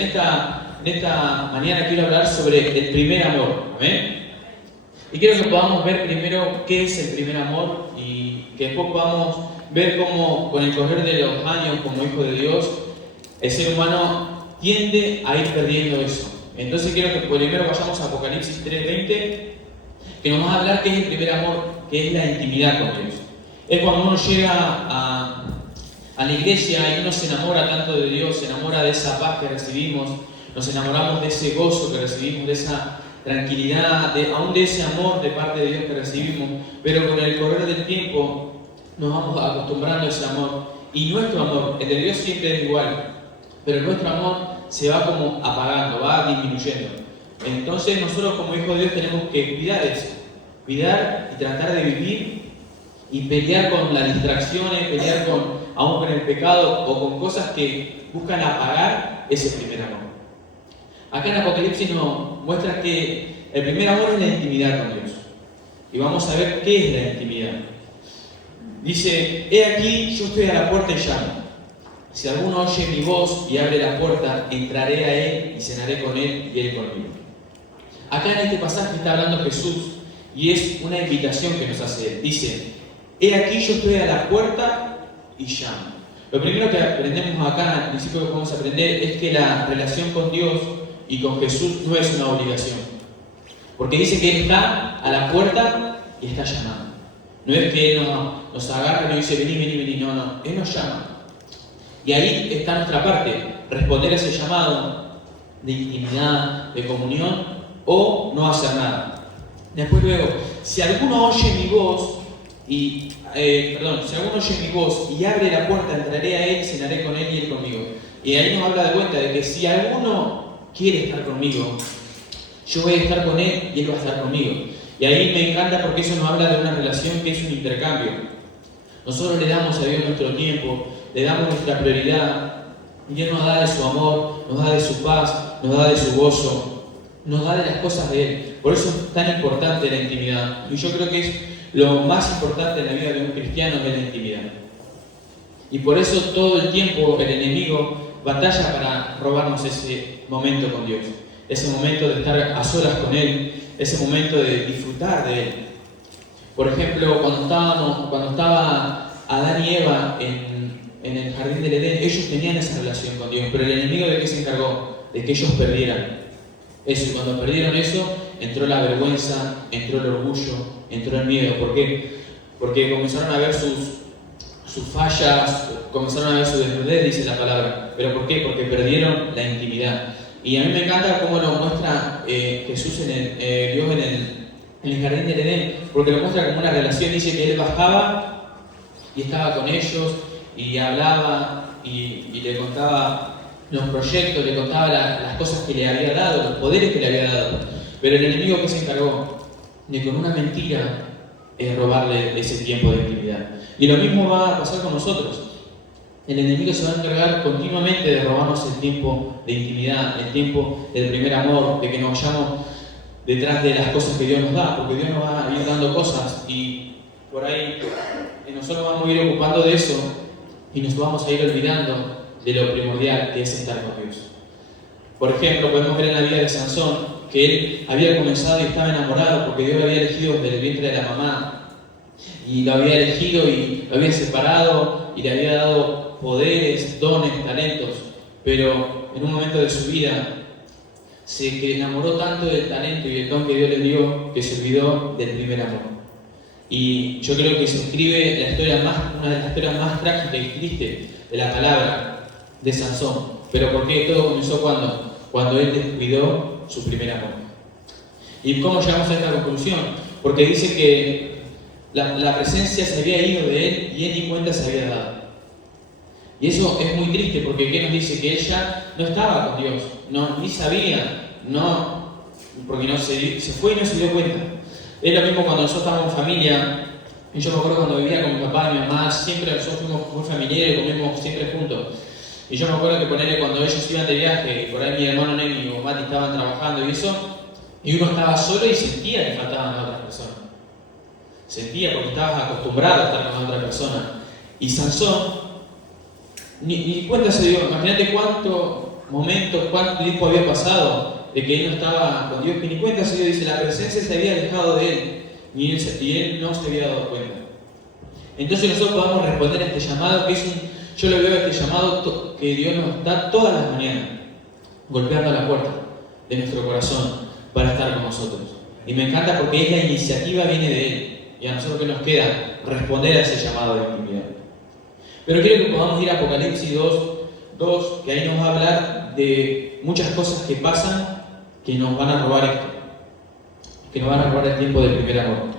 En esta mañana quiero hablar sobre el primer amor. ¿Amén? Y quiero que podamos ver primero qué es el primer amor y que después podamos ver cómo con el correr de los años como hijo de Dios el ser humano tiende a ir perdiendo eso. Entonces quiero que primero vayamos a Apocalipsis 3:20, que nos va a hablar qué es el primer amor, que es la intimidad con Dios. Es cuando uno llega a la iglesia y uno se enamora tanto de Dios, se enamora de esa paz que recibimos, nos enamoramos de ese gozo que recibimos, de esa tranquilidad, aún de ese amor de parte de Dios que recibimos, pero con el correr del tiempo nos vamos acostumbrando a ese amor y nuestro amor, el de Dios siempre es igual, pero nuestro amor se va como apagando, va disminuyendo. Entonces nosotros como hijos de Dios tenemos que cuidar eso, cuidar y tratar de vivir y pelear con las distracciones, pelear aún con el pecado o con cosas que buscan apagar ese primer amor. Acá en Apocalipsis nos muestra que el primer amor es la intimidad con Dios. Y vamos a ver qué es la intimidad. Dice, he aquí, yo estoy a la puerta y llamo. Si alguno oye mi voz y abre la puerta, entraré a él y cenaré con él y él conmigo. Acá en este pasaje está hablando Jesús y es una invitación que nos hace él. Dice, he aquí, yo estoy a la puerta y llamo. Lo primero que aprendemos acá, al principio que vamos a aprender, es que la relación con Dios y con Jesús no es una obligación. Porque dice que Él está a la puerta y está llamando. No es que Él nos agarra y nos dice, vení, vení, vení. No. Él nos llama. Y ahí está nuestra parte, responder a ese llamado de intimidad, de comunión, o no hacer nada. Después luego, si alguno oye mi voz y abre la puerta, entraré a él, cenaré con él y él conmigo. Y ahí nos habla de vuelta de que si alguno quiere estar conmigo, yo voy a estar con él y él va a estar conmigo. Y ahí me encanta porque eso nos habla de una relación que es un intercambio. Nosotros le damos a Dios nuestro tiempo, le damos nuestra prioridad, y Él nos da de su amor, nos da de su paz, nos da de su gozo, nos da de las cosas de Él. Por eso es tan importante la intimidad. Y yo creo que es lo más importante en la vida de un cristiano, es la intimidad. Y por eso todo el tiempo el enemigo batalla para robarnos ese momento con Dios. Ese momento de estar a solas con Él, ese momento de disfrutar de Él. Por ejemplo, cuando estaba Adán y Eva en el jardín del Edén, ellos tenían esa relación con Dios, pero el enemigo ¿de qué se encargó? De que ellos perdieran eso. Y cuando perdieron eso, entró la vergüenza, entró el orgullo, entró el miedo. ¿Por qué? Porque comenzaron a ver sus fallas, comenzaron a ver su desnudez, dice la palabra. ¿Pero por qué? Porque perdieron la intimidad. Y a mí me encanta cómo lo muestra Jesús, Dios en el jardín del Edén, porque lo muestra como una relación. Dice que Él bajaba y estaba con ellos y hablaba y le contaba los proyectos, le contaba las cosas que le había dado, los poderes que le había dado. Pero el enemigo, ¿qué se encargó? De con una mentira robarle ese tiempo de intimidad. Y lo mismo va a pasar con nosotros. El enemigo se va a encargar continuamente de robarnos el tiempo de intimidad, el tiempo del primer amor, de que nos vayamos detrás de las cosas que Dios nos da, porque Dios nos va a ir dando cosas y por ahí nosotros vamos a ir ocupando de eso y nos vamos a ir olvidando de lo primordial que es estar con Dios. Por ejemplo, podemos ver en la vida de Sansón que él había comenzado y estaba enamorado porque Dios lo había elegido desde el vientre de la mamá y lo había elegido y lo había separado y le había dado poderes, dones, talentos, pero en un momento de su vida se enamoró tanto del talento y del don que Dios le dio que se olvidó del primer amor. Y yo creo que se escribe una de las historias más trágicas y tristes de la palabra de Sansón. Pero ¿por qué? Todo comenzó cuando él descuidó su primer amor. ¿Y cómo llegamos a esta conclusión? Porque dice que la presencia se había ido de él y él ni cuenta se había dado. Y eso es muy triste porque ¿qué nos dice? Que él ya no estaba con Dios, ni sabía, porque se fue y no se dio cuenta. Es lo mismo cuando nosotros estábamos en familia. Yo me acuerdo cuando vivía con mi papá y mi mamá, siempre nosotros fuimos muy familiares y comíamos siempre juntos. Y yo me acuerdo que cuando ellos iban de viaje, por ahí mi hermano Ney y mi mamá estaban trabajando y eso, y uno estaba solo y sentía que faltaban a otras personas. Sentía porque estabas acostumbrado a estar con otra persona. Y Sansón, ni cuenta se dio. Imagínate cuánto momentos, cuánto tiempo había pasado de que él no estaba con Dios, que ni cuenta se dio, dice, la presencia se había alejado de él y él no se había dado cuenta. Entonces nosotros podemos responder a este llamado, que es yo lo veo este llamado que Dios nos da todas las mañanas, golpeando la puerta de nuestro corazón para estar con nosotros. Y me encanta porque es la iniciativa viene de Él. Y a nosotros que nos queda responder a ese llamado de intimidad. Pero quiero que podamos ir a Apocalipsis 2, que ahí nos va a hablar de muchas cosas que pasan que nos van a robar esto, que nos van a robar el tiempo del primer amor.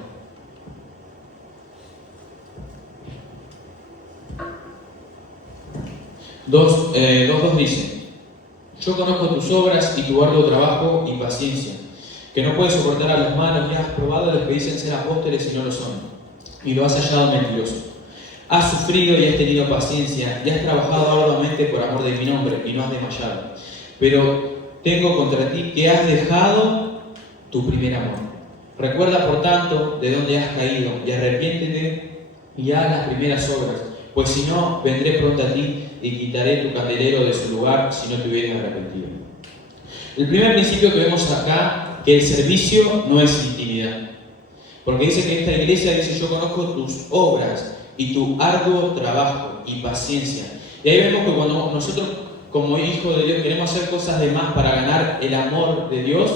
2:2 dice: yo conozco tus obras y tu arduo trabajo y paciencia, que no puedes soportar a los malos, y has probado a los que dicen ser apóstoles y no lo son, y lo has hallado mentiroso. Has sufrido y has tenido paciencia, y has trabajado arduamente por amor de mi nombre, y no has desmayado. Pero tengo contra ti que has dejado tu primer amor. Recuerda, por tanto, de dónde has caído, y arrepiéntete y haz las primeras obras, pues si no, vendré pronto a ti y quitaré tu candelero de su lugar si no te hubieras arrepentido. El primer principio que vemos acá, que el servicio no es intimidad. Porque dice que esta iglesia dice: yo conozco tus obras y tu arduo trabajo y paciencia. Y ahí vemos que cuando nosotros, como hijos de Dios, queremos hacer cosas de más para ganar el amor de Dios,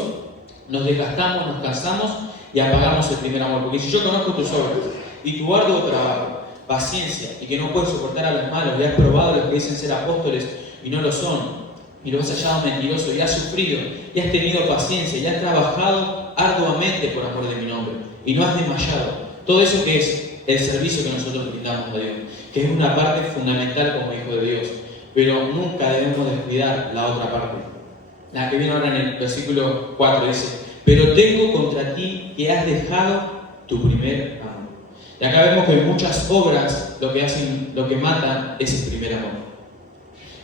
nos desgastamos, nos cansamos y apagamos el primer amor. Porque si yo conozco tus obras y tu arduo trabajo, paciencia, y que no puedes soportar a los malos, y has probado a los que dicen ser apóstoles y no lo son, y lo has hallado mentiroso, y has sufrido, y has tenido paciencia, y has trabajado arduamente por amor de mi nombre, y no has desmayado. Todo eso que es el servicio que nosotros brindamos a Dios, que es una parte fundamental como hijo de Dios, pero nunca debemos descuidar la otra parte. La que viene ahora en el versículo 4 dice: pero tengo contra ti que has dejado tu primer amor. Y acá vemos que muchas obras lo que matan es el primer amor.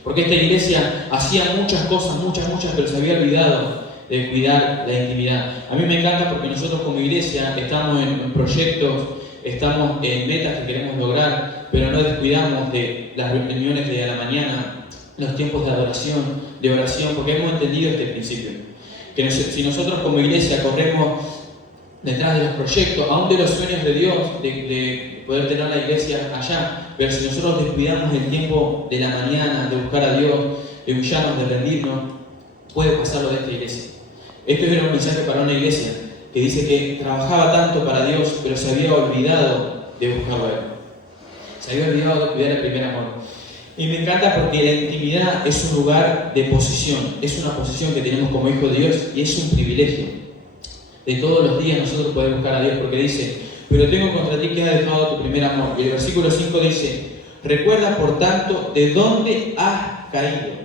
Porque esta iglesia hacía muchas cosas, muchas, pero se había olvidado de cuidar la intimidad. A mí me encanta porque nosotros como iglesia estamos en proyectos, estamos en metas que queremos lograr, pero no descuidamos de las reuniones de la mañana, los tiempos de adoración, de oración, porque hemos entendido este principio. Que si nosotros como iglesia corremos detrás de los proyectos, aún de los sueños de Dios, de poder tener la iglesia allá, pero si nosotros descuidamos el tiempo de la mañana, de buscar a Dios, de humillarnos, de rendirnos, puede pasar lo de esta iglesia. Esto era un mensaje para una iglesia que dice que trabajaba tanto para Dios, pero se había olvidado de buscarlo a Él. Se había olvidado de cuidar el primer amor. Y me encanta porque la intimidad es un lugar de posición, es una posición que tenemos como hijos de Dios y es un privilegio. De todos los días nosotros podemos buscar a Dios, porque dice: pero tengo contra ti que has dejado tu primer amor. Y el versículo 5 dice: recuerda por tanto de dónde has caído.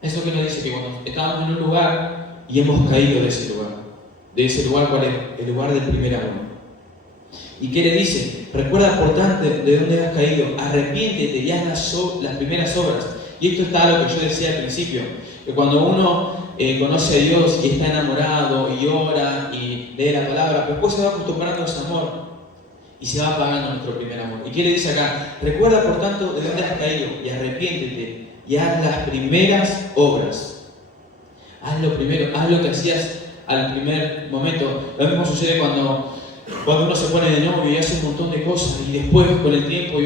Eso que nos dice que cuando estábamos en un lugar y hemos caído de ese lugar, ¿cuál es? El lugar del primer amor. ¿Y qué le dice? Recuerda por tanto de dónde has caído, arrepiéntete y haz las primeras obras. Y esto está a lo que yo decía al principio, que cuando uno conoce a Dios y está enamorado y ora y lee la palabra, después se va acostumbrando a ese amor y se va apagando nuestro primer amor. ¿Y qué le dice acá? Recuerda por tanto de dónde has caído y arrepiéntete y haz las primeras obras. Haz lo primero, haz lo que hacías al primer momento. Lo mismo sucede cuando uno se pone de novio y hace un montón de cosas y después con el tiempo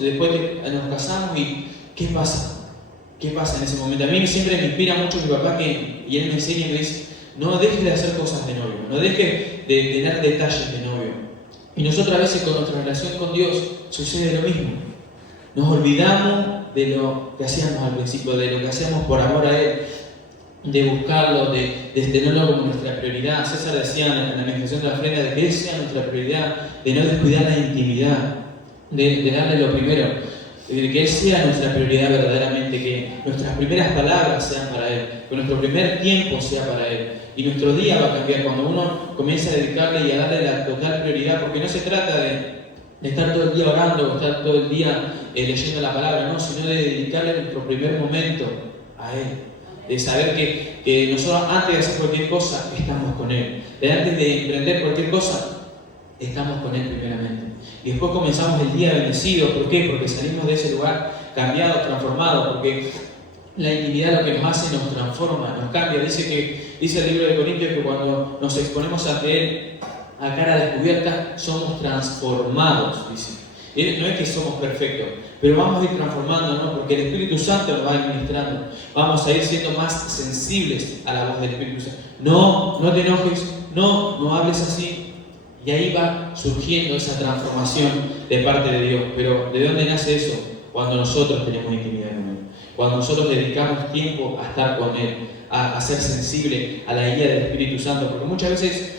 después nos casamos y ¿qué pasa? ¿Qué pasa en ese momento? A mí siempre me inspira mucho mi papá y él me enseña y me dice: no dejes de hacer cosas de novio, no dejes de tener detalles de novio. Y nosotros a veces con nuestra relación con Dios sucede lo mismo. Nos olvidamos de lo que hacíamos al principio, de lo que hacíamos por amor a Él, de buscarlo, de tenerlo como nuestra prioridad. César decía en la administración de la ofrenda de que Él sea nuestra prioridad, de no descuidar la intimidad, de darle lo primero. De que Él sea nuestra prioridad verdaderamente, que nuestras primeras palabras sean para Él, que nuestro primer tiempo sea para Él. Y nuestro día va a cambiar cuando uno comienza a dedicarle y a darle la total prioridad, porque no se trata de estar todo el día orando o estar todo el día leyendo la palabra, no, sino de dedicarle nuestro primer momento a Él. De saber que nosotros antes de hacer cualquier cosa estamos con Él. De antes de emprender cualquier cosa estamos con Él primeramente. Y después comenzamos el día bendecido. ¿Por qué? Porque salimos de ese lugar cambiados, transformados, porque La intimidad lo que nos hace, nos transforma, nos cambia. Dice el libro de Corintios que cuando nos exponemos ante Él a cara descubierta, somos transformados, dice. No es que somos perfectos, pero vamos a ir transformándonos porque el Espíritu Santo nos va administrando. Vamos a ir siendo más sensibles a la voz del Espíritu Santo. No te enojes, no hables así. Y ahí va surgiendo esa transformación de parte de Dios. Pero ¿de dónde nace eso? Cuando nosotros tenemos intimidad con Él. Cuando nosotros dedicamos tiempo a estar con Él, a ser sensible a la guía del Espíritu Santo. Porque muchas veces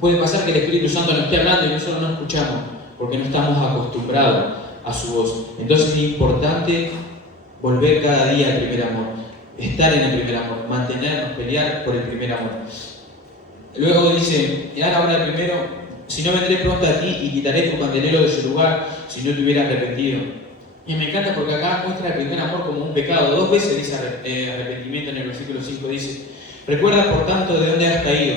puede pasar que el Espíritu Santo nos esté hablando y nosotros no escuchamos, porque no estamos acostumbrados a su voz. Entonces es importante volver cada día al primer amor, estar en el primer amor, mantenernos, pelear por el primer amor. Luego dice, ahora el primero, si no vendré pronto a ti y quitaré tu candelero de su lugar, si no te hubieras arrepentido. Y me encanta porque acá muestra el primer amor como un pecado. 2 veces dice arrepentimiento en el versículo 5, dice, recuerda por tanto de dónde has caído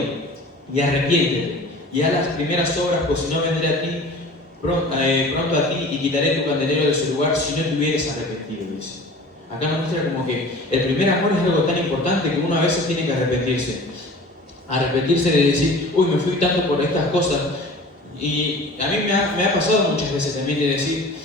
y arrepiéntete y haz las primeras obras, pues si no vendré a ti pronto a ti y quitaré tu candelero de su lugar si no te hubieras arrepentido, dice. Acá nos muestra como que el primer amor es algo tan importante que uno a veces tiene que arrepentirse. Arrepentirse de decir, uy, me fui tanto por estas cosas. Y a mí me ha pasado muchas veces también de decir,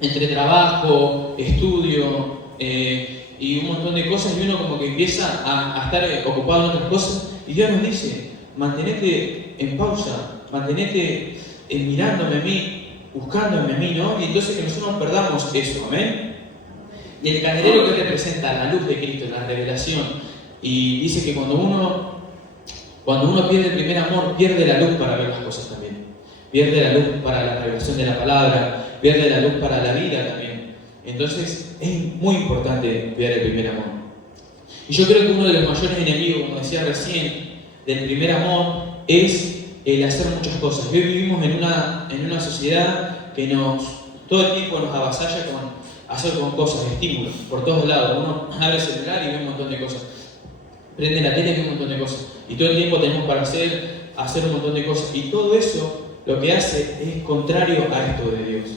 entre trabajo, estudio y un montón de cosas, y uno como que empieza a estar ocupado en otras cosas, y Dios nos dice, mantenete en pausa, mantenete mirándome a mí, buscándome a mí, ¿no? Y entonces que nosotros no perdamos eso, ¿amén? Y el candelero que representa la luz de Cristo, la revelación, y dice que cuando uno pierde el primer amor, pierde la luz para ver las cosas también. Pierde la luz para la revelación de la palabra, pierde la luz para la vida también. Entonces es muy importante cuidar el primer amor. Y yo creo que uno de los mayores enemigos, como decía recién, del primer amor es el hacer muchas cosas. Hoy vivimos en una sociedad que todo el tiempo nos avasalla con hacer cosas, estímulos, por todos lados. Uno abre el celular y ve un montón de cosas. Prende la tele y ve un montón de cosas. Y todo el tiempo tenemos para hacer un montón de cosas. Y todo eso lo que hace es contrario a esto de Dios.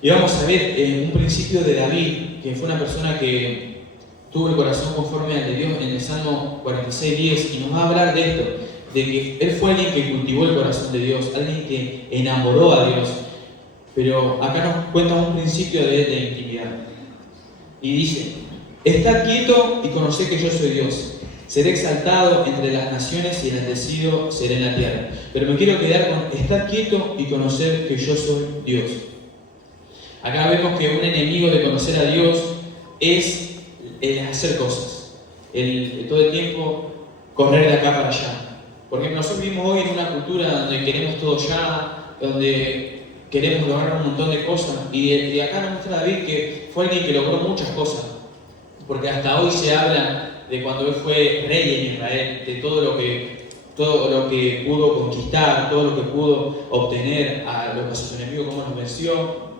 Y vamos a ver un principio de David, que fue una persona que tuvo el corazón conforme al de Dios en el Salmo 46:10, y nos va a hablar de esto, de que él fue alguien que cultivó el corazón de Dios, alguien que enamoró a Dios. Pero acá nos cuenta un principio de intimidad. Y dice, estad quieto y conoced que yo soy Dios. Seré exaltado entre las naciones y enaltecido seré en la tierra. Pero me quiero quedar con estar quieto y conocer que yo soy Dios. Acá vemos que un enemigo de conocer a Dios es el hacer cosas. Todo el tiempo correr de acá para allá. Porque nosotros vivimos hoy en una cultura donde queremos todo ya, donde queremos lograr un montón de cosas. Y acá nos muestra David que fue alguien que logró muchas cosas. Porque hasta hoy se habla de cuando él fue rey en Israel, de todo lo que pudo conquistar, todo lo que pudo obtener a sus enemigos, cómo los venció.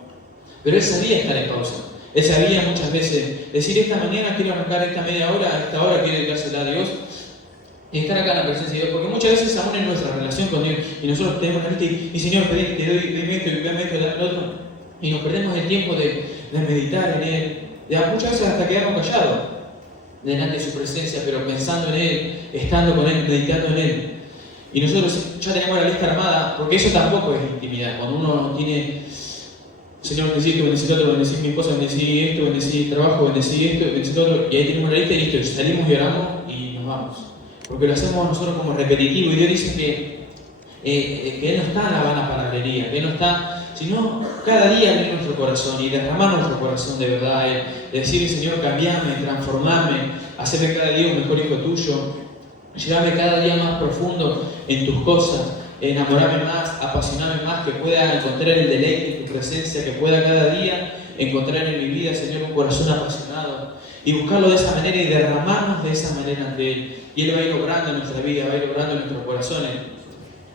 Pero él sabía estar en pausa. Él sabía muchas veces decir, esta mañana quiero arrancar esta media hora, esta hora quiero dedicársela a Dios y estar acá en la presencia de Dios. Porque muchas veces aún en nuestra relación con Dios, y nosotros tenemos la lista y Señor, pedí, te doy esto y dame esto y dame otro, y nos perdemos el tiempo de meditar en Él. Muchas veces hasta quedamos callados delante de su presencia, pero pensando en Él, estando con Él, meditando en Él. Y nosotros ya tenemos la lista armada, porque eso tampoco es intimidad. Cuando uno tiene, Señor, bendecí esto, bendecí lo otro, bendecí mi esposa, bendecí esto, bendecí el trabajo, bendecí esto, bendecí lo otro, y ahí tenemos la lista y listo, y salimos y oramos y nos vamos. Porque lo hacemos nosotros como repetitivo, y Dios dice que Él no está en la vana palabrería, que Él no está, sino cada día abrir nuestro corazón y derramar nuestro corazón de verdad, decirle, Señor, cambiame, transformame, hacerme cada día un mejor hijo tuyo, llevarme cada día más profundo en tus cosas, enamorarme más, apasionarme más, que pueda encontrar el deleite en tu presencia, que pueda cada día encontrar en mi vida, Señor, un corazón apasionado y buscarlo de esa manera y derramarnos de esa manera ante Él. Y Él va a ir obrando en nuestra vida, va a ir obrando en nuestros corazones.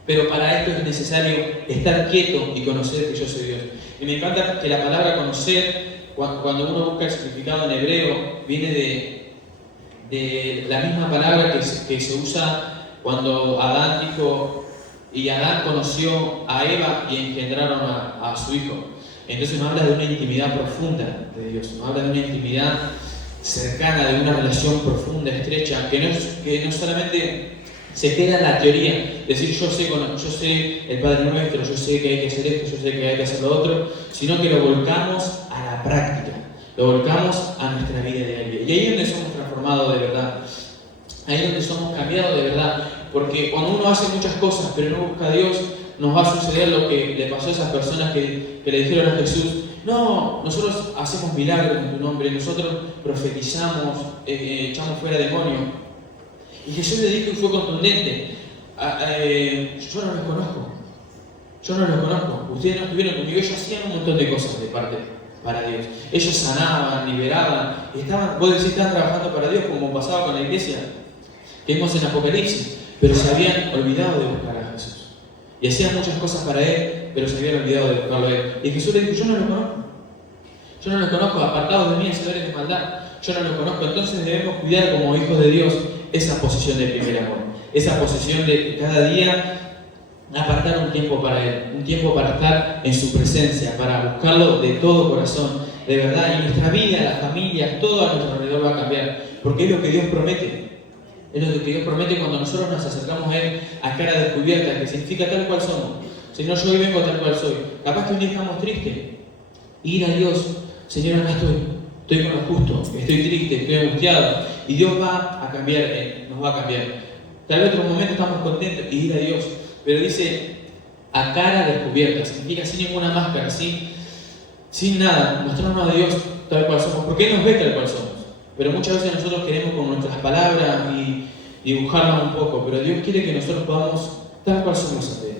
Pero para esto es necesario estar quieto y conocer que yo soy Dios. Y me encanta que la palabra conocer, cuando uno busca el significado en hebreo, viene de la misma palabra que se usa cuando Adán dijo, y Adán conoció a Eva y engendraron a su hijo. Entonces nos habla de una intimidad profunda de Dios, nos habla de una intimidad cercana, de una relación profunda, estrecha, que no solamente se queda en la teoría, decir yo sé el Padre Nuestro, yo sé que hay que hacer esto, yo sé que hay que hacer lo otro, sino que lo volcamos a la práctica, lo volcamos a nuestra vida diaria. Y ahí es donde somos transformados de verdad, ahí es donde somos cambiados de verdad, porque cuando uno hace muchas cosas pero no busca a Dios, nos va a suceder lo que le pasó a esas personas que le dijeron a Jesús: no, nosotros hacemos milagros en tu nombre, nosotros profetizamos, echamos fuera demonios. Y Jesús le dijo y fue contundente: yo no los conozco, yo no los conozco, ustedes no estuvieron conmigo. Ellos hacían un montón de cosas de parte para Dios, ellos sanaban, liberaban, vos decís, estaban trabajando para Dios, como pasaba con la iglesia que vimos en Apocalipsis, pero se habían olvidado de buscar a Jesús. Y hacían muchas cosas para Él, pero se habían olvidado de buscarlo a Él. Y Jesús le dijo: yo no los conozco. Yo no los conozco, apartados de mí, hacedores de maldad. Yo no los conozco. Entonces debemos cuidar como hijos de Dios esa posición de primer amor. Esa posición de cada día apartar un tiempo para Él. Un tiempo para estar en su presencia, para buscarlo de todo corazón, de verdad. Y nuestra vida, las familias, todo a nuestro alrededor va a cambiar. Porque es lo que Dios promete. Es lo que Dios promete cuando nosotros nos acercamos a Él a cara descubierta, que significa tal cual somos. Señor, yo hoy vengo tal cual soy. Capaz que un día estamos tristes. Ir a Dios: Señor, acá estoy con lo justo, estoy triste, estoy angustiado. Y Dios va a cambiar, nos va a cambiar. Tal vez en otro momento estamos contentos y ir a Dios. Pero dice a cara descubierta, significa sin ninguna máscara, sin nada, mostrarnos a Dios tal cual somos. Porque Él nos ve tal cual somos. Pero muchas veces nosotros queremos con nuestras palabras y dibujarnos un poco, pero Dios quiere que nosotros podamos, tal cual somos ante Él,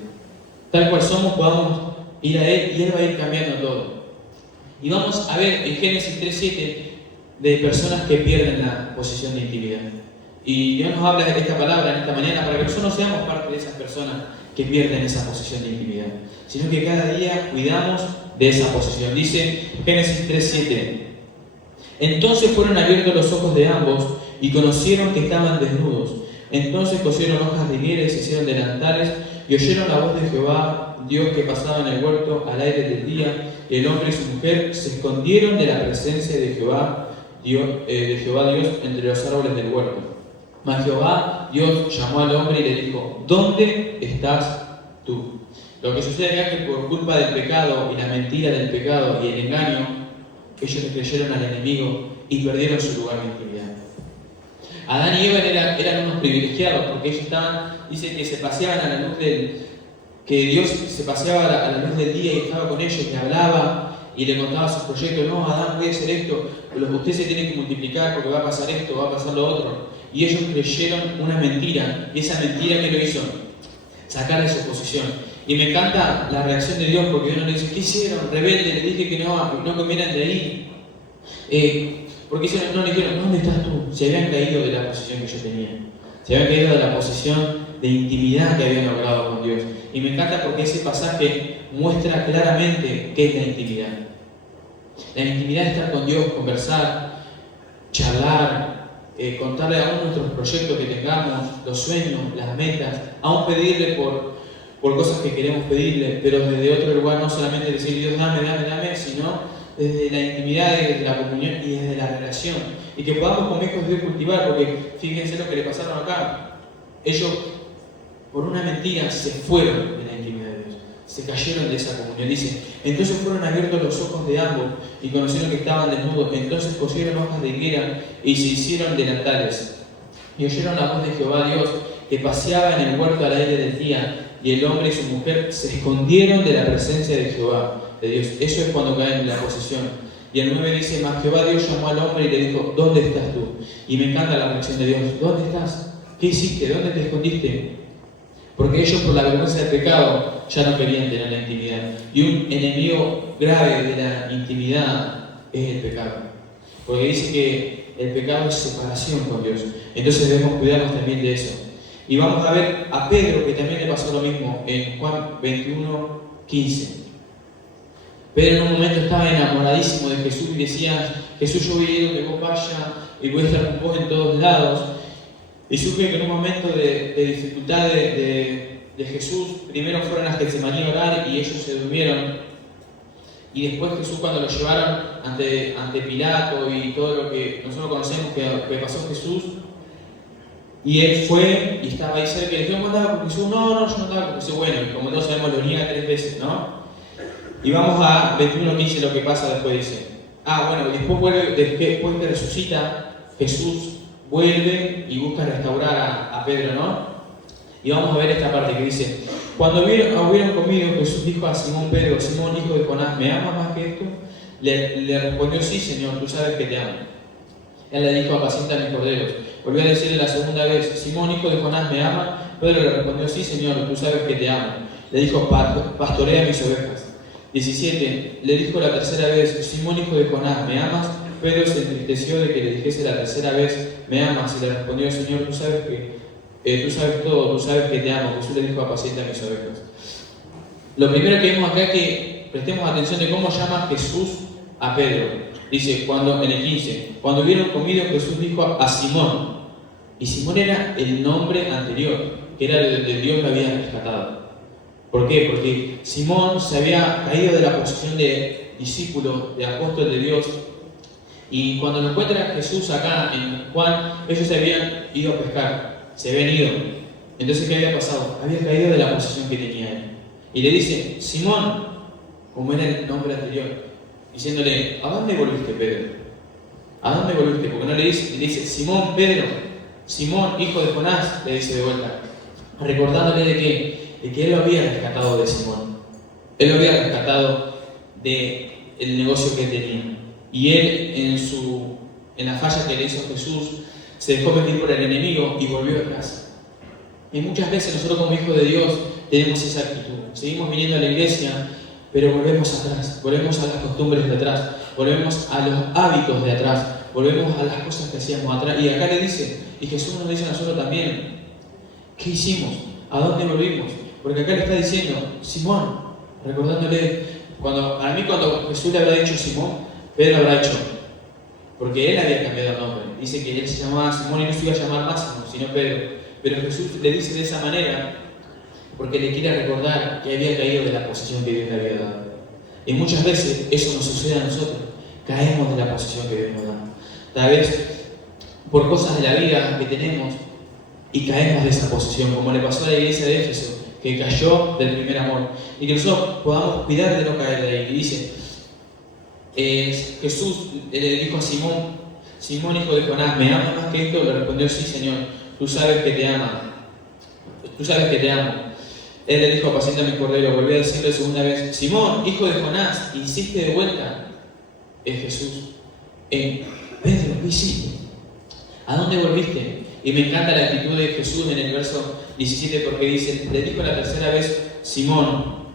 tal cual somos, podamos ir a Él y Él va a ir cambiando todo. Y vamos a ver en Génesis 3:7 de personas que pierden la posición de intimidad. Y Dios nos habla de esta palabra en esta mañana para que nosotros no seamos parte de esas personas que pierden esa posición de intimidad, sino que cada día cuidamos de esa posición. Dice Génesis 3:7: entonces fueron abiertos los ojos de ambos y conocieron que estaban desnudos. Entonces cosieron hojas de higuera y se hicieron delantales y oyeron la voz de Jehová Dios que pasaba en el huerto al aire del día. Y el hombre y su mujer se escondieron de la presencia de Jehová Dios entre los árboles del huerto. Mas Jehová Dios llamó al hombre y le dijo: ¿dónde estás tú? Lo que sucede acá es que por culpa del pecado y la mentira del pecado y el engaño, ellos le creyeron al enemigo y perdieron su lugar de intimidad. Adán y Eva eran unos privilegiados porque ellos dice que se paseaban a la luz que Dios se paseaba a la luz del día y estaba con ellos, que hablaba y le contaba sus proyectos. No, Adán, voy a hacer esto, usted se tiene que multiplicar porque va a pasar esto, va a pasar lo otro. Y ellos creyeron una mentira, y esa mentira que lo hizo sacar de su posición. Y me encanta la reacción de Dios, porque Dios no le dice: ¿qué hicieron? Rebelde, le dije que no comieran de ahí. Porque no le dijeron: ¿dónde estás tú? Se habían caído de la posición que yo tenía. Se habían caído de la posición de intimidad que habían logrado con Dios. Y me encanta porque ese pasaje muestra claramente qué es la intimidad. La intimidad es estar con Dios, conversar, charlar, contarle aún nuestros proyectos que tengamos, los sueños, las metas, aún pedirle por cosas que queremos pedirle, pero desde otro lugar, no solamente decir: Dios, dame, sino desde la intimidad, desde la comunión y desde la relación. Y que podamos como hijos de Dios cultivar, porque fíjense lo que le pasaron acá. Ellos, por una mentira, se fueron de la intimidad de Dios, se cayeron de esa comunión. Dice: entonces fueron abiertos los ojos de ambos y conocieron que estaban desnudos. Entonces cosieron hojas de higuera y se hicieron delantales. Y oyeron la voz de Jehová Dios que paseaba en el huerto al aire del día. Y el hombre y su mujer se escondieron de la presencia de Jehová, de Dios. Eso es cuando caen en la posición. Y el 9 dice: mas Jehová Dios llamó al hombre y le dijo: ¿dónde estás tú? Y me encanta la reacción de Dios: ¿dónde estás? ¿Qué hiciste? ¿Dónde te escondiste? Porque ellos, por la vergüenza del pecado, ya no querían tener la intimidad. Y un enemigo grave de la intimidad es el pecado. Porque dice que el pecado es separación con Dios. Entonces debemos cuidarnos también de eso. Y vamos a ver a Pedro, que también le pasó lo mismo en Juan 21:15. Pedro en un momento estaba enamoradísimo de Jesús y decía: Jesús, yo voy a ir donde vos vayas y voy a estar con vos en todos lados. Y surge que en un momento de dificultad de Jesús, primero fueron a Getsemaní a orar y ellos se durmieron. Y después Jesús, cuando lo llevaron ante Pilato y todo lo que nosotros conocemos que pasó Jesús, y él fue y estaba ahí cerca y le dijo, ¿cómo andaba con Jesús? No, yo no andaba con Jesús. Bueno, y como todos sabemos, lo niega 3 veces, ¿no? Y vamos a 21:15, lo que pasa después dice. Bueno, después que resucita, Jesús vuelve y busca restaurar a Pedro, ¿no? Y vamos a ver esta parte que dice, cuando hubieron comido, Jesús dijo a Simón Pedro, Simón, hijo de Jonás, ¿me amas más que esto? Le respondió, sí, Señor, tú sabes que te amo. Él le dijo, apacienta mis corderos. Volvió a decirle la segunda vez, Simón, hijo de Jonás, ¿me ama? Pedro le respondió, sí, Señor, tú sabes que te amo. Le dijo, pastorea mis ovejas. 17. Le dijo la tercera vez, Simón, hijo de Jonás, ¿me amas? Pedro se entristeció de que le dijese la tercera vez, ¿me amas? Y le respondió, Señor, tú sabes todo, tú sabes que te amo. Jesús le dijo, apacienta mis ovejas. Lo primero que vemos acá es que prestemos atención de cómo llama Jesús a Pedro. Dice, en el 15, cuando hubieron comido, Jesús dijo a Simón, y Simón era el nombre anterior, que era el de Dios que había rescatado. ¿Por qué? Porque Simón se había caído de la posición de discípulo, de apóstol de Dios, y cuando lo encuentra Jesús acá en Juan, ellos se habían ido a pescar, se habían ido. Entonces, ¿qué había pasado? Había caído de la posición que tenía él. Y le dice, Simón, como era el nombre anterior, diciéndole, ¿a dónde volviste, Pedro? ¿A dónde volviste? Porque no le dice, Simón, Pedro, Simón, hijo de Jonás, le dice de vuelta, recordándole de que él lo había rescatado de Simón. Él lo había rescatado del negocio que él tenía. Y él, en la falla que le hizo Jesús, se dejó venir por el enemigo y volvió a casa. Y muchas veces nosotros como hijos de Dios tenemos esa actitud. Seguimos viniendo a la iglesia, pero volvemos atrás, volvemos a las costumbres de atrás, volvemos a los hábitos de atrás, volvemos a las cosas que hacíamos atrás. Y acá le dice, y Jesús nos dice a nosotros también, ¿qué hicimos? ¿A dónde volvimos? Porque acá le está diciendo, Simón, recordándole, para mí cuando Jesús le habrá dicho Simón, Pedro habrá hecho, porque él había cambiado el nombre. Dice que él se llamaba Simón y no se iba a llamar más Simón, sino Pedro. Pero Jesús le dice de esa manera porque le quiere recordar que había caído de la posición que Dios le había dado. Y muchas veces eso nos sucede a nosotros, caemos de la posición que Dios nos da. Tal vez por cosas de la vida que tenemos y caemos de esa posición, como le pasó a la iglesia de Éfeso, que cayó del primer amor. Y que nosotros podamos cuidar de no caer de ahí. Y dice, Jesús le dijo a Simón, Simón, hijo de Jonás, ¿me amas más que esto? Le respondió, sí, Señor, tú sabes que te amo. Tú sabes que te amo. Él le dijo, apacienta mi cordero. Volvió a decirle segunda vez, Simón, hijo de Jonás, insiste de vuelta. Es Jesús. Pedro, ¿qué hiciste? ¿A dónde volviste? Y me encanta la actitud de Jesús en el verso 17 porque dice, le dijo la tercera vez, Simón,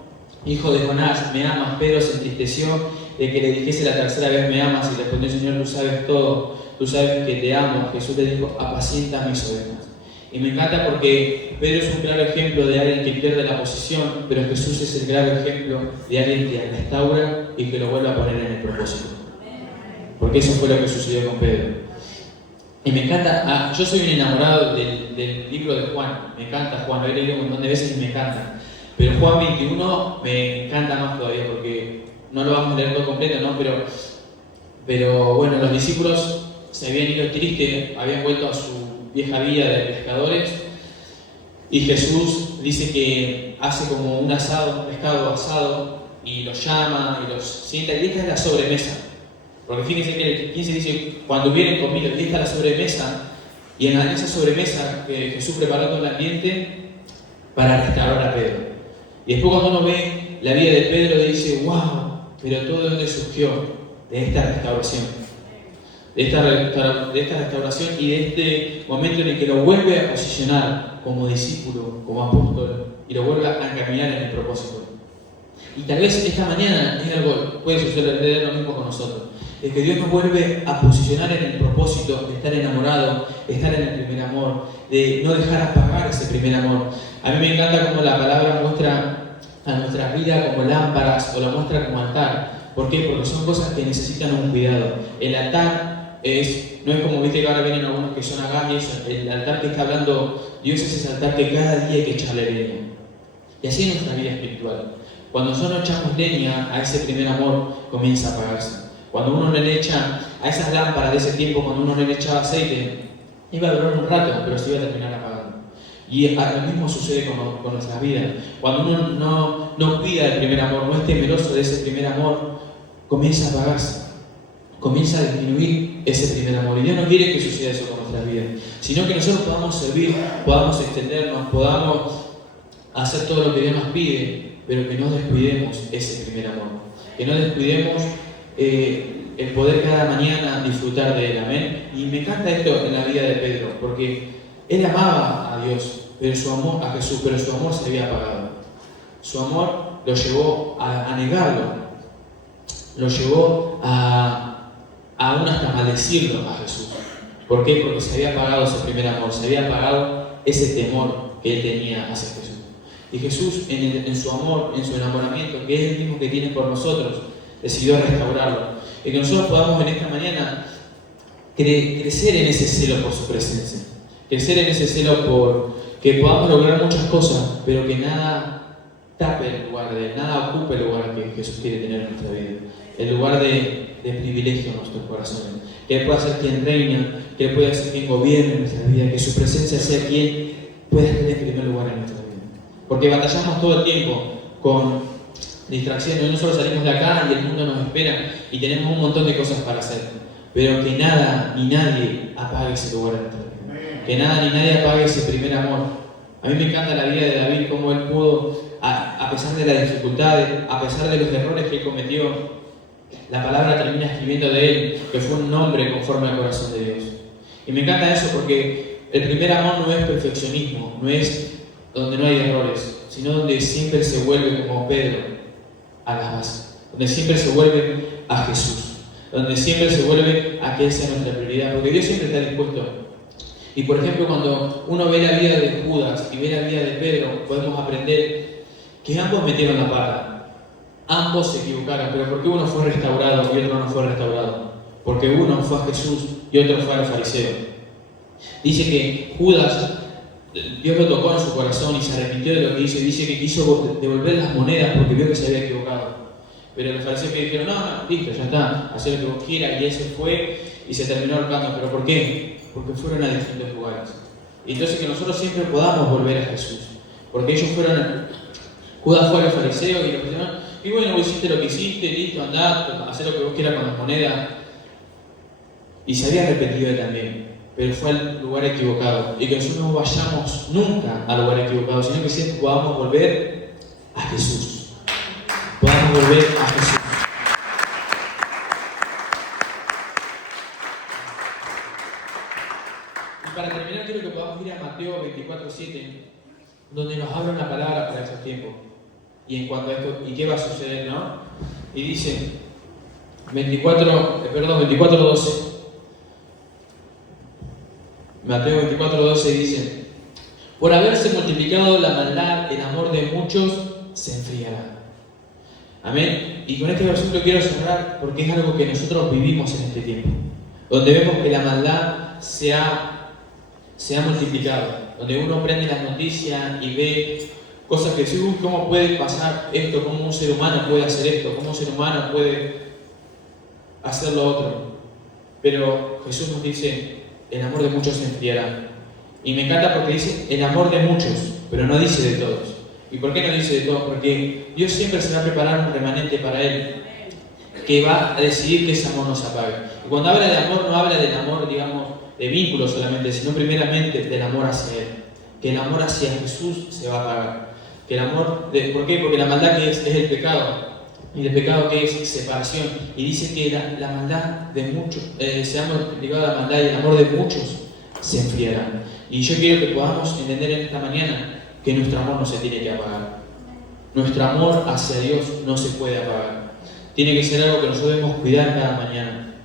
hijo de Jonás, ¿me amas? Pedro se entristeció de que le dijese la tercera vez, ¿me amas? Y respondió, Señor, tú sabes todo, tú sabes que te amo. Jesús le dijo, apacienta mis ovejas. Y me encanta porque Pedro es un claro ejemplo de alguien que pierde la posición, pero Jesús es el claro ejemplo de alguien que restaura y que lo vuelve a poner en el propósito. Porque eso fue lo que sucedió con Pedro. Y me encanta, yo soy un enamorado del libro de Juan, me encanta Juan, lo he leído un montón de veces y me encanta. Pero Juan 21 me encanta más todavía porque no lo vamos a leer todo completo, ¿no? Pero bueno, los discípulos se habían ido tristes, habían vuelto a su vieja vida de pescadores y Jesús dice que hace como un pescado asado y los llama y los sienta y esta es la sobremesa. Porque fíjense que el 15 dice, cuando hubieran comido, esta es la sobremesa y en esa sobremesa que Jesús preparó todo el ambiente para restaurar a Pedro. Y después cuando uno ve la vida de Pedro dice, wow, pero todo de dónde surgió, de esta restauración. De esta restauración y de este momento en el que lo vuelve a posicionar como discípulo, como apóstol y lo vuelve a encaminar en el propósito. Y tal vez esta mañana es algo, puede suceder lo mismo con nosotros. Es que Dios nos vuelve a posicionar en el propósito de estar enamorado, de estar en el primer amor, de no dejar apagar ese primer amor. A mí me encanta cómo la palabra muestra a nuestra vida como lámparas o la muestra como altar. ¿Por qué? Porque son cosas que necesitan un cuidado. El altar no es como viste que ahora vienen algunos que son acá y eso. El altar que está hablando Dios es ese altar que cada día hay que echarle leña. Y así es nuestra vida espiritual. Cuando nosotros echamos leña a ese primer amor, comienza a apagarse. Cuando uno le echa a esas lámparas de ese tiempo, cuando uno le echaba aceite, iba a durar un rato, pero se iba a terminar apagando. Y lo mismo sucede con nuestras vidas. Cuando uno no cuida el primer amor, no es temeroso de ese primer amor, comienza a apagarse, comienza a disminuir ese primer amor. Y Dios no quiere que suceda eso con nuestras vidas, sino que nosotros podamos servir, podamos extendernos, podamos hacer todo lo que Dios nos pide, pero que no descuidemos ese primer amor, que no descuidemos el poder cada mañana disfrutar de Él. Amén. Y me encanta esto en la vida de Pedro, porque él amaba a Dios, pero su amor a Jesús, pero su amor se había apagado. Su amor lo llevó a negarlo, lo llevó aún hasta maldecirlo a Jesús. ¿Por qué? Porque se había apagado ese primer amor, se había apagado ese temor que él tenía hacia Jesús. Y Jesús, en su amor, en su enamoramiento, que es el mismo que tiene por nosotros, decidió restaurarlo. Y que nosotros podamos en esta mañana crecer en ese celo por su presencia, crecer en ese celo por que podamos lograr muchas cosas, pero que nada tape el lugar de Él, nada ocupe el lugar que Jesús quiere tener en nuestra vida, el lugar de privilegio en nuestros corazones, que Él pueda ser quien reina, que Él pueda ser quien gobierne nuestra vida, que su presencia sea quien pueda estar en primer lugar en nuestra vida. Porque batallamos todo el tiempo con distracciones. Nosotros salimos de acá y el mundo nos espera y tenemos un montón de cosas para hacer, pero que nada ni nadie apague ese lugar en nuestra vida, que nada ni nadie apague ese primer amor. A mí me encanta la vida de David, cómo él pudo, a pesar de las dificultades, a pesar de los errores que él cometió, la palabra termina escribiendo de él que fue un hombre conforme al corazón de Dios. Y me encanta eso porque el primer amor no es perfeccionismo, no es donde no hay errores, sino donde siempre se vuelve como Pedro a las bases, donde siempre se vuelve a Jesús, donde siempre se vuelve a que Él sea nuestra prioridad, porque Dios siempre está dispuesto. Y por ejemplo, cuando uno ve la vida de Judas y ve la vida de Pedro, podemos aprender que ambos metieron la pata, ambos se equivocaron, pero porque uno fue restaurado y otro no fue restaurado, porque uno fue a Jesús y otro fue al fariseo. Dice que Judas, Dios lo tocó en su corazón y se arrepintió de lo que hizo, y dice que quiso devolver las monedas porque vio que se había equivocado. Pero los fariseos que dijeron, no, listo, ya está, haz lo que vos quieras, y él se fue y se terminó ahorcando. ¿Pero por qué? Porque fueron a distintos lugares. Y entonces que nosotros siempre podamos volver a Jesús, porque ellos Judas fue a los fariseos y los dijeron, y bueno, vos hiciste lo que hiciste, listo, andá, haz lo que vos quieras con las monedas. Y se había arrepentido él también, pero fue al lugar equivocado. Y que nosotros no vayamos nunca al lugar equivocado, sino que siempre podamos volver a Jesús. Podamos volver a Jesús. Y para terminar, quiero que podamos ir a Mateo 24:7, donde nos habla una palabra para esos tiempos. Y en cuanto a esto, ¿y qué va a suceder, no? Y dice, 24:12. Mateo 24:12 dice, por haberse multiplicado la maldad, el amor de muchos se enfriará. Amén. Y con este versículo quiero cerrar porque es algo que nosotros vivimos en este tiempo, donde vemos que la maldad se ha multiplicado, donde uno prende las noticias y ve cosas que dicen, ¿cómo puede pasar esto? ¿Cómo un ser humano puede hacer esto? ¿Cómo un ser humano puede hacer lo otro? Pero Jesús nos dice, el amor de muchos se enfriará. Y me encanta porque dice el amor de muchos, pero no dice de todos. ¿Y por qué no dice de todos? Porque Dios siempre se va a preparar un remanente para Él, que va a decidir que ese amor no se apague. Y cuando habla de amor, no habla del amor, digamos, de vínculo solamente, sino primeramente del amor hacia Él. Que el amor hacia Jesús se va a apagar. Que el amor, ¿por qué? Porque la maldad que es el pecado. Y el pecado que es separación. Y dice que la maldad de muchos, se ha multiplicado la maldad y el amor de muchos se enfriará. Y yo quiero que podamos entender en esta mañana que nuestro amor no se tiene que apagar. Nuestro amor hacia Dios no se puede apagar. Tiene que ser algo que nosotros debemos cuidar cada mañana.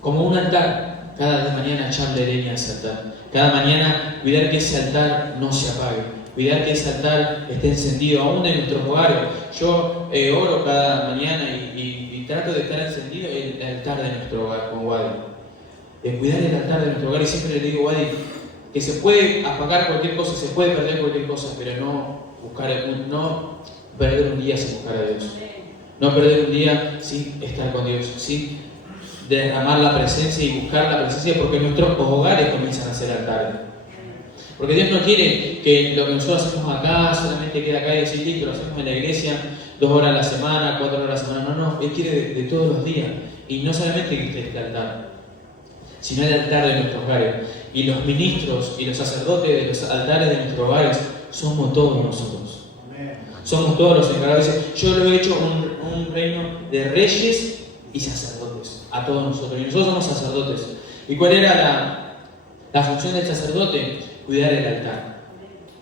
Como un altar, cada mañana echarle leña a ese altar. Cada mañana cuidar que ese altar no se apague. Cuidar que ese altar esté encendido, aún en nuestros hogares. Yo oro cada mañana y trato de estar encendido el altar de nuestro hogar con Wadi. Cuidar el altar de nuestro hogar, y siempre le digo, Wadi, que se puede apagar cualquier cosa, se puede perder cualquier cosa, pero no buscar, no perder un día sin buscar a Dios. No perder un día sin estar con Dios, sin derramar la presencia y buscar la presencia, porque nuestros hogares comienzan a ser altares. Porque Dios no quiere que lo que nosotros hacemos acá solamente quede acá y decir, listo, lo hacemos en la iglesia 2 horas a la semana, 4 horas a la semana. No, Él quiere de todos los días. Y no solamente que esté este altar, sino el altar de nuestros hogares. Y los ministros y los sacerdotes de los altares de nuestros hogares somos todos nosotros. Somos todos los encargados. Yo lo he hecho un reino de reyes y sacerdotes, a todos nosotros. Y nosotros somos sacerdotes. ¿Y cuál era la función del sacerdote? Cuidar el altar.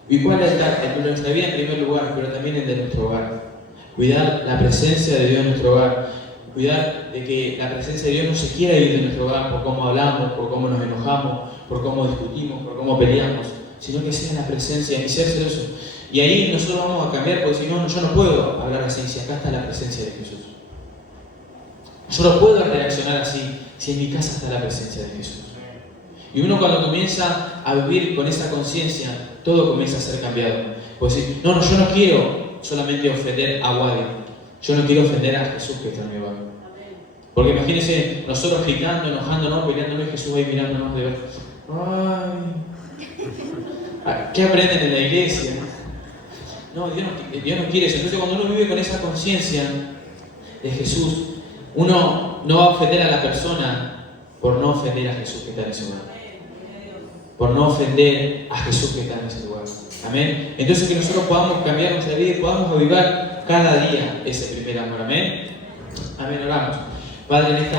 ¿Y cuál es el altar? El de nuestra vida en primer lugar, pero también el de nuestro hogar. Cuidar la presencia de Dios en nuestro hogar. Cuidar de que la presencia de Dios no se quiera ir de nuestro hogar por cómo hablamos, por cómo nos enojamos, por cómo discutimos, por cómo peleamos, sino que sea la presencia y ser celoso. Y ahí nosotros vamos a cambiar, porque si no, yo no puedo hablar así si acá está la presencia de Jesús. Yo no puedo reaccionar así si en mi casa está la presencia de Jesús. Y uno cuando comienza a vivir con esa conciencia, todo comienza a ser cambiado. Pues decir, no, yo no quiero solamente ofender a Wadi, yo no quiero ofender a Jesús que está en mi hogar. Porque imagínense, nosotros gritando, enojándonos, peleándonos, y Jesús ahí mirándonos de ver, ay, ¿qué aprenden en la iglesia? No, Dios no quiere eso. Entonces cuando uno vive con esa conciencia de Jesús, uno no va a ofender a la persona por no ofender a Jesús que está en ese lugar. Por no ofender a Jesús que está en ese lugar. Amén. Entonces que nosotros podamos cambiar nuestra vida y podamos avivar cada día ese primer amor. Amén. Amén. Oramos. Padre, en esta